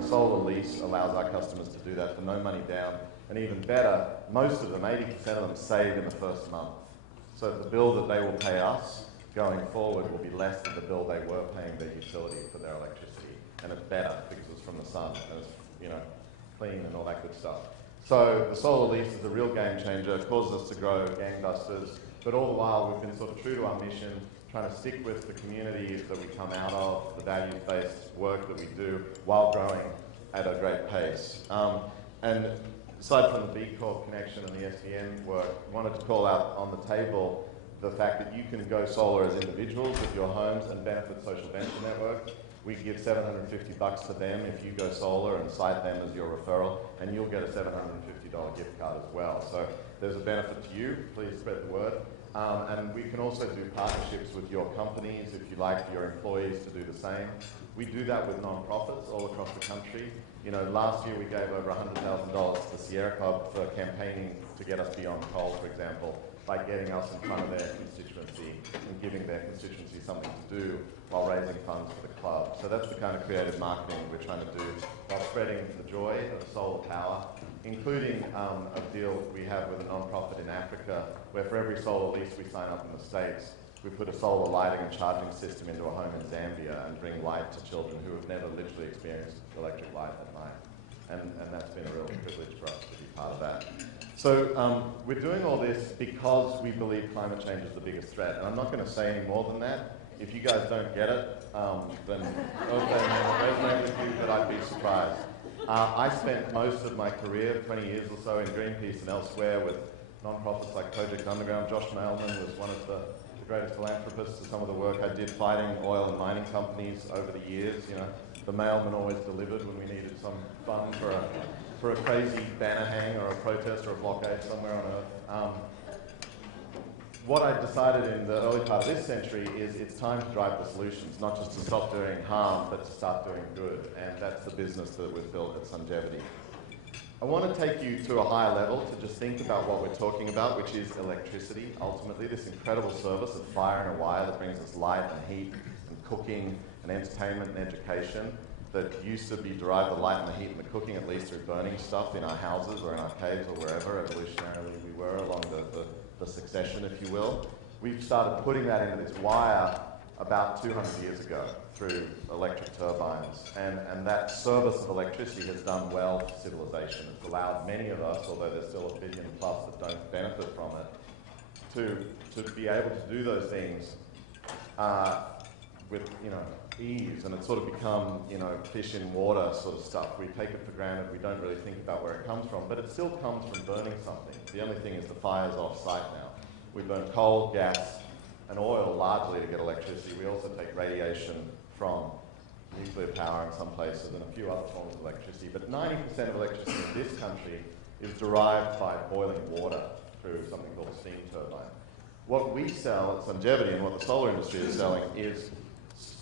a solar lease allows our customers to do that for no money down, and even better, most of them, 80% of them, save in the first month. So the bill that they will pay us going forward will be less than the bill they were paying their utility for their electricity, and it's better because it's from the sun and it's, you know, clean and all that good stuff. So the solar lease is a real game changer. It causes us to grow gangbusters, but all the while we've been sort of true to our mission, trying to stick with the communities that we come out of, the values-based work that we do, while growing at a great pace. And aside from the B Corp connection and the SDN work, I wanted to call out on the table the fact that you can go solar as individuals with your homes and benefit Social Venture Network. We give $750 to them if you go solar and cite them as your referral, and you'll get a $750 gift card as well. So there's a benefit to you. Please spread the word. And we can also do partnerships with your companies if you like your employees to do the same. We do that with non-profits all across the country. You know, last year we gave over $100,000 to the Sierra Club for campaigning to get us beyond coal, for example, by getting us in front of their constituency and giving their constituency something to do while raising funds for the club. So that's the kind of creative marketing we're trying to do while spreading the joy of solar power, including a deal we have with a non-profit in Africa, where for every solar lease we sign up in the States, we put a solar lighting and charging system into a home in Zambia and bring light to children who have never literally experienced electric light at night. And that's been a real privilege for us to be part of that. So we're doing all this because we believe climate change is the biggest threat. And I'm not going to say any more than that. If you guys don't get it, then okay, resonate with you, but I'd be surprised. I spent most of my career, 20 years or so, in Greenpeace and elsewhere with non-profits like Project Underground. Josh Mailman was one of the greatest philanthropists to some of the work I did fighting oil and mining companies over the years. You know, the mailman always delivered when we needed some fund for a crazy banner hang or a protest or a blockade somewhere on Earth. What I decided in the early part of this century is it's time to drive the solutions, not just to stop doing harm, but to start doing good. And that's the business that we've built at Sungevity. I want to take you to a higher level to just think about what we're talking about, which is electricity. Ultimately, this incredible service of fire and a wire that brings us light and heat and cooking and entertainment and education that used to be derived, the light and the heat and the cooking, at least through burning stuff in our houses or in our caves or wherever evolutionarily we were along the succession, if you will. We've started putting that into this wire about 200 years ago through electric turbines. And that service of electricity has done well for civilization. It's allowed many of us, although there's still 1 billion plus that don't benefit from it, to be able to do those things with, you know, ease. And it's sort of become, you know, fish in water sort of stuff. We take it for granted. We don't really think about where it comes from, but it still comes from burning something. The only thing is the fire's off-site now. We burn coal, gas, and oil largely to get electricity. We also take radiation from nuclear power in some places and a few other forms of electricity. But 90% of electricity in this country is derived by boiling water through something called a steam turbine. What we sell at Sungevity and what the solar industry is selling is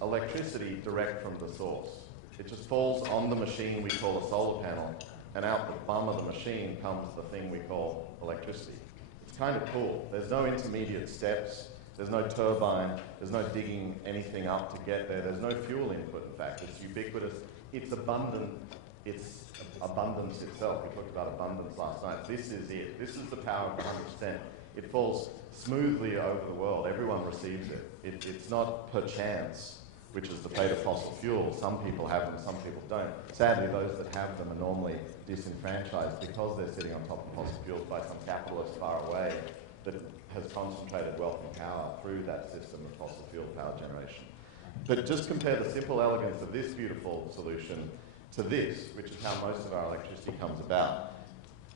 electricity direct from the source. It just falls on the machine we call a solar panel, and out the bum of the machine comes the thing we call electricity. It's kind of cool. There's no intermediate steps. There's no turbine. There's no digging anything up to get there. There's no fuel input, in fact. It's ubiquitous. It's abundant. It's abundance itself. We talked about abundance last night. This is it. This is the power of 100%. It falls smoothly over the world. Everyone receives it. It's not per chance, which is the fate of fossil fuels. Some people have them, some people don't. Sadly, those that have them are normally disenfranchised because they're sitting on top of fossil fuels by some capitalist far away that has concentrated wealth and power through that system of fossil fuel power generation. But just compare the simple elegance of this beautiful solution to this, which is how most of our electricity comes about.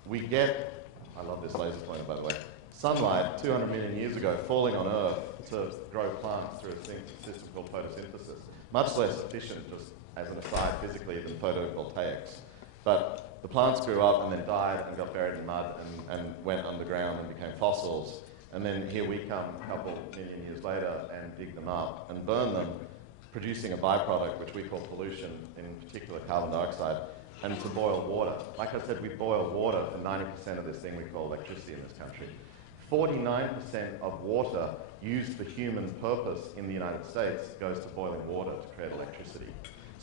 We get, I love this laser pointer by the way, sunlight 200 million years ago falling on Earth to grow plants through a system called photosynthesis. Much less efficient, just as an aside, physically than photovoltaics. But the plants grew up and then died and got buried in mud and went underground and became fossils. And then here we come a couple million years later and dig them up and burn them, producing a byproduct which we call pollution, in particular carbon dioxide, and to boil water. Like I said, we boil water for 90% of this thing we call electricity in this country. 49% of water used for human purpose in the United States goes to boiling water to create electricity.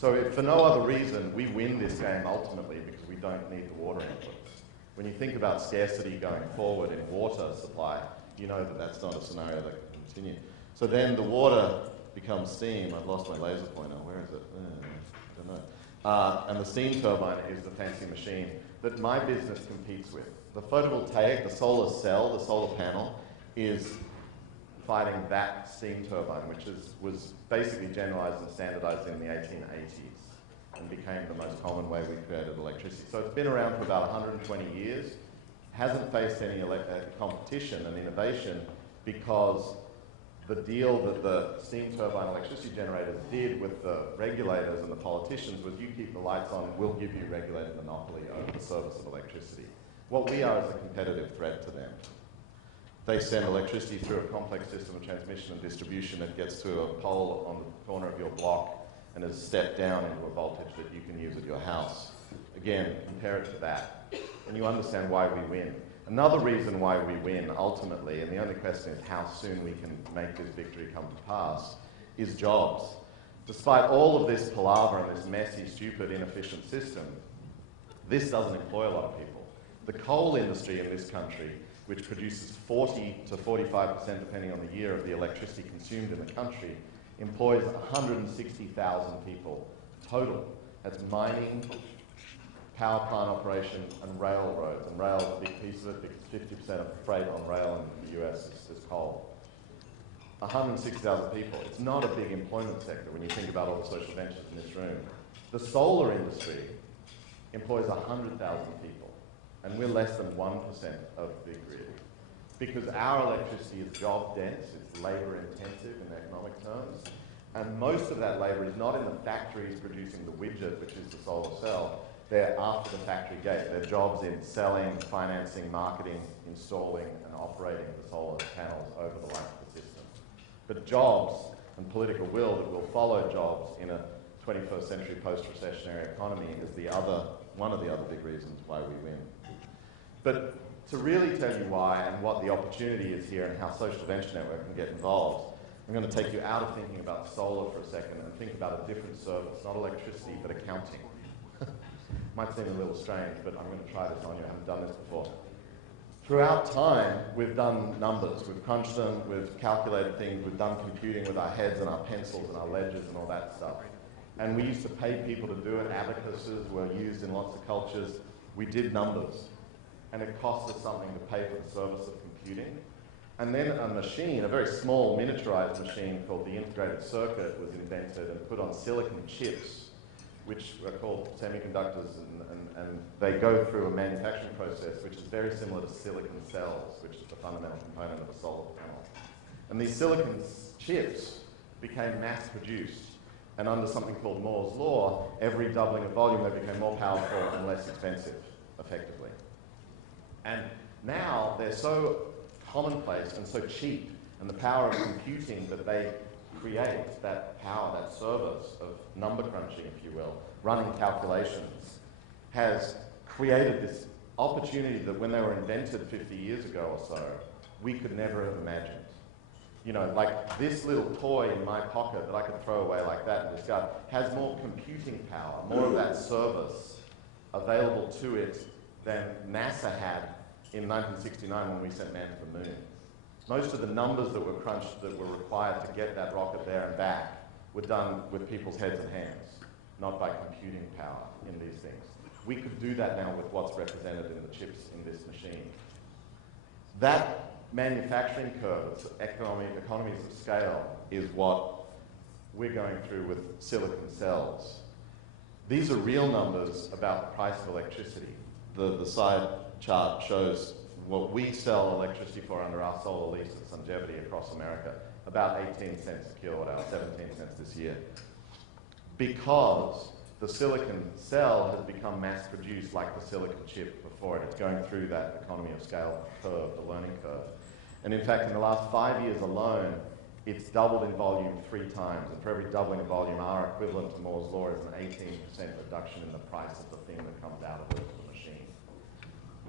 So for no other reason, we win this game ultimately because we don't need the water inputs. When you think about scarcity going forward in water supply, you know that that's not a scenario that can continue. So then the water becomes steam. I've lost my laser pointer. Where is it? I don't know. And the steam turbine is the fancy machine that my business competes with. The photovoltaic, the solar cell, the solar panel, is fighting that steam turbine, which was basically generalized and standardized in the 1880s and became the most common way we created electricity. So it's been around for about 120 years, hasn't faced any competition and innovation because the deal that the steam turbine electricity generators did with the regulators and the politicians was you keep the lights on, we'll give you regulated monopoly over the service of electricity. What we are is a competitive threat to them. They send electricity through a complex system of transmission and distribution that gets to a pole on the corner of your block and is stepped down into a voltage that you can use at your house. Again, compare it to that, and you understand why we win. Another reason why we win, ultimately, and the only question is how soon we can make this victory come to pass, is jobs. Despite all of this palaver and this messy, stupid, inefficient system, this doesn't employ a lot of people. The coal industry in this country, which produces 40 to 45%, depending on the year, of the electricity consumed in the country, employs 160,000 people total. That's mining, power plant operation, and railroads. And rail is a big piece of it because 50% of freight on rail in the US is coal. 160,000 people. It's not a big employment sector when you think about all the social ventures in this room. The solar industry employs 100,000 people, and we're less than 1% of the grid. Because our electricity is job dense, it's labor intensive in economic terms, and most of that labor is not in the factories producing the widget, which is the solar cell. They're after the factory gate. They're jobs in selling, financing, marketing, installing, and operating the solar panels over the life of the system. But jobs and political will that will follow jobs in a 21st century post-recessionary economy is one of the other big reasons why we win. But to really tell you why and what the opportunity is here and how Social Venture Network can get involved, I'm going to take you out of thinking about solar for a second and think about a different service, not electricity, but accounting. Might seem a little strange, but I'm going to try this on you. I haven't done this before. Throughout time, we've done numbers. We've crunched them, we've calculated things, we've done computing with our heads and our pencils and our ledgers and all that stuff. And we used to pay people to do it. Abacuses were used in lots of cultures. We did numbers. And it cost us something to pay for the service of computing. And then a machine, a very small miniaturized machine called the integrated circuit, was invented and put on silicon chips, which are called semiconductors, and they go through a manufacturing process which is very similar to silicon cells, which is the fundamental component of a solar panel. And these silicon chips became mass-produced, and under something called Moore's law, every doubling of volume, they became more powerful and less expensive, effectively. And now they're so commonplace and so cheap, and the power of computing that they create, that power, that service of number crunching, if you will, running calculations, has created this opportunity that when they were invented 50 years ago or so, we could never have imagined. You know, like this little toy in my pocket that I could throw away like that and discard has more computing power, more of that service available to it than NASA had in 1969 when we sent man to the moon. Most of the numbers that were crunched that were required to get that rocket there and back were done with people's heads and hands, not by computing power in these things. We could do that now with what's represented in the chips in this machine. That manufacturing curve, economies of scale, is what we're going through with silicon cells. These are real numbers about the price of electricity. The side chart shows what we sell electricity for under our solar lease at Sungevity across America, about 18 cents a kilowatt hour, 17 cents this year. Because the silicon cell has become mass-produced like the silicon chip before it. It's going through that economy of scale curve, the learning curve. And in fact, in the last 5 years alone, it's doubled in volume 3 times. And for every doubling of volume, our equivalent to Moore's law is an 18% reduction in the price of the thing that comes out of the machine.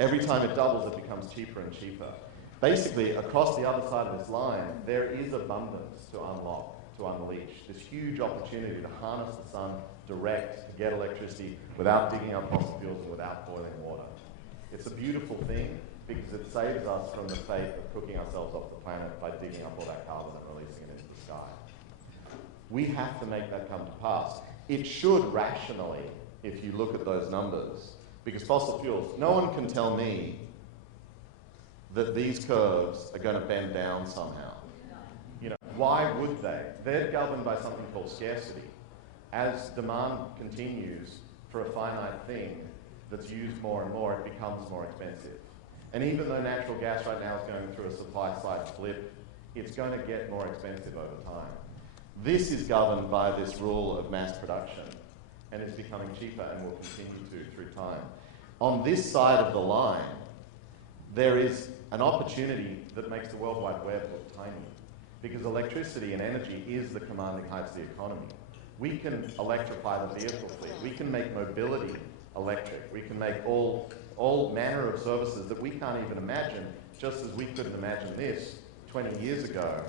Every time it doubles, it becomes cheaper and cheaper. Basically, across the other side of this line, there is abundance to unlock, to unleash. This huge opportunity to harness the sun, direct to get electricity without digging up fossil fuels and without boiling water. It's a beautiful thing because it saves us from the fate of cooking ourselves off the planet by digging up all that carbon and releasing it into the sky. We have to make that come to pass. It should rationally, if you look at those numbers, because fossil fuels, no one can tell me that these curves are going to bend down somehow. You know, why would they? They're governed by something called scarcity. As demand continues for a finite thing that's used more and more, it becomes more expensive. And even though natural gas right now is going through a supply side flip, it's going to get more expensive over time. This is governed by this rule of mass production, and it's becoming cheaper and will continue to through time. On this side of the line, there is an opportunity that makes the World Wide Web look tiny, because electricity and energy is the commanding heights of the economy. We can electrify the vehicle fleet. We can make mobility electric. We can make all manner of services that we can't even imagine, just as we couldn't imagine this 20 years ago,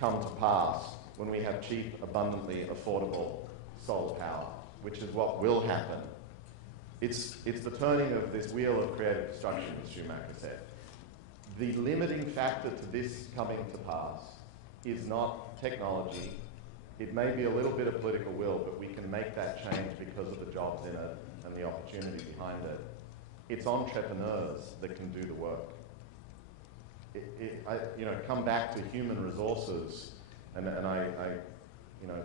come to pass when we have cheap, abundantly affordable solar power, which is what will happen. It's the turning of this wheel of creative destruction, as Schumacher said. The limiting factor to this coming to pass is not technology. It may be a little bit of political will, but we can make that change because of the jobs in it and the opportunity behind it. It's entrepreneurs that can do the work. Come back to human resources, and I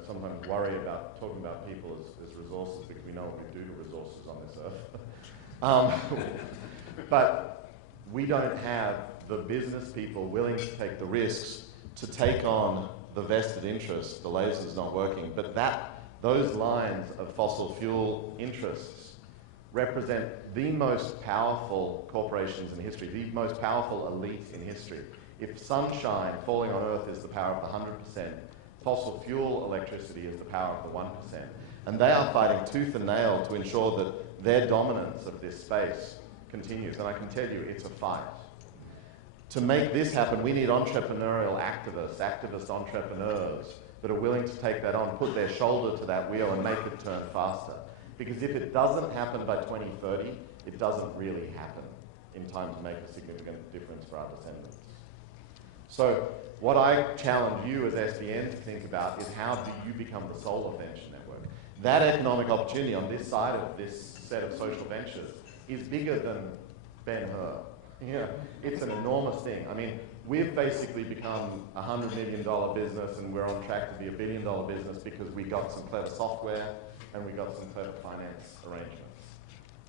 sometimes worry about talking about people as resources because we know what we do to resources on this earth. But we don't have the business people willing to take the risks to take on the vested interests. The laser's not working, but those lines of fossil fuel interests represent the most powerful corporations in history, the most powerful elite in history. If sunshine falling on Earth is the power of the 100%, fossil fuel electricity is the power of the 1%. And they are fighting tooth and nail to ensure that their dominance of this space continues. And I can tell you, it's a fight. To make this happen, we need entrepreneurial activist entrepreneurs that are willing to take that on, put their shoulder to that wheel and make it turn faster. Because if it doesn't happen by 2030, it doesn't really happen in time to make a significant difference for our descendants. So what I challenge you as SDN to think about is how do you become the solar venture network? That economic opportunity on this side of this set of social ventures is bigger than Ben-Hur. Yeah, it's an enormous thing. I mean, we've basically become a $100 million business and we're on track to be a $1 billion business because we got some clever software and we got some clever finance arrangements.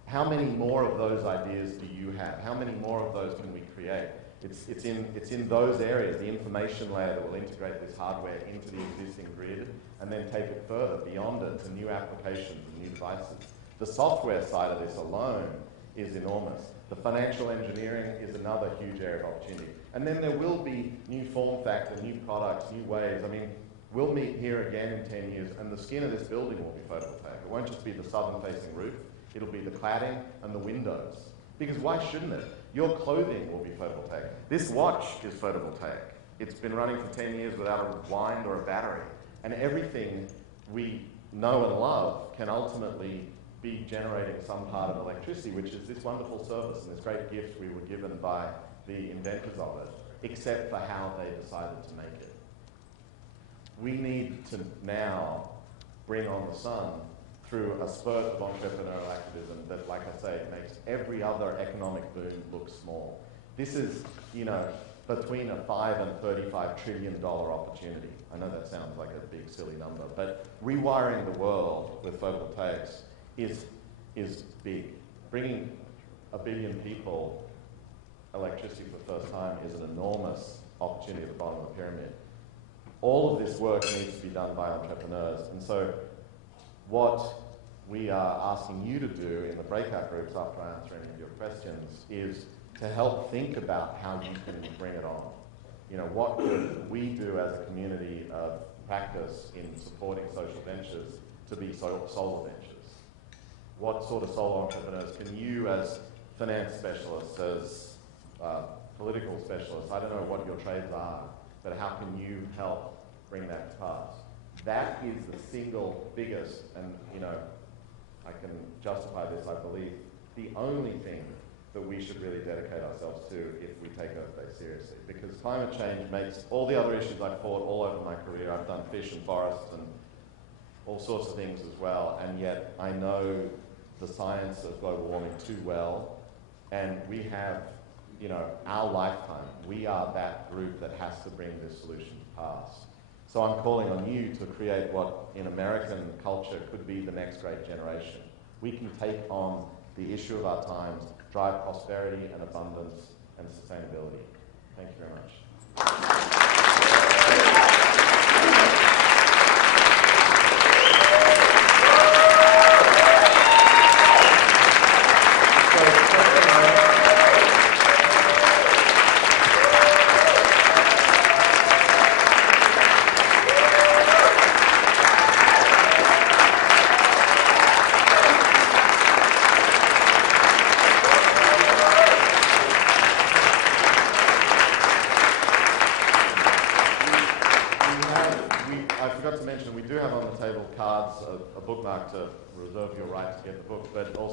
How many more of those ideas do you have? How many more of those can we create? It's in those areas, the information layer that will integrate this hardware into the existing grid and then take it further beyond it to new applications and new devices. The software side of this alone is enormous. The financial engineering is another huge area of opportunity. And then there will be new form factor, new products, new ways. I mean, we'll meet here again in 10 years and the skin of this building will be photovoltaic. It won't just be the southern facing roof, it'll be the cladding and the windows. Because why shouldn't it? Your clothing will be photovoltaic. This watch is photovoltaic. It's been running for 10 years without a wind or a battery. And everything we know and love can ultimately be generating some part of electricity, which is this wonderful service and this great gift we were given by the inventors of it, except for how they decided to make it. We need to now bring on the sun through a spurt of entrepreneurial activism that, like I say, makes every other economic boom look small. This is, between a $5 and $35 trillion opportunity. I know that sounds like a big, silly number, but rewiring the world with photovoltaics is big. Bringing 1 billion people electricity for the first time is an enormous opportunity at the bottom of the pyramid. All of this work needs to be done by entrepreneurs, and so what we are asking you to do in the breakout groups after I answer any of your questions is to help think about how you can bring it on. What could we do as a community of practice in supporting social ventures to be solar ventures? What sort of solar entrepreneurs can you, as finance specialists, as political specialists, I don't know what your trades are, but how can you help bring that to pass? That is the single biggest, and I can justify this, I believe, the only thing that we should really dedicate ourselves to if we take Earth Day seriously. Because climate change makes all the other issues I've fought all over my career. I've done fish and forests and all sorts of things as well, and yet I know the science of global warming too well, and we have, our lifetime. We are that group that has to bring this solution to pass. So I'm calling on you to create what in American culture could be the next great generation. We can take on the issue of our times, drive prosperity and abundance and sustainability. Thank you very much. I forgot to mention, we do have on the table cards, a bookmark to reserve your right to get the book, but also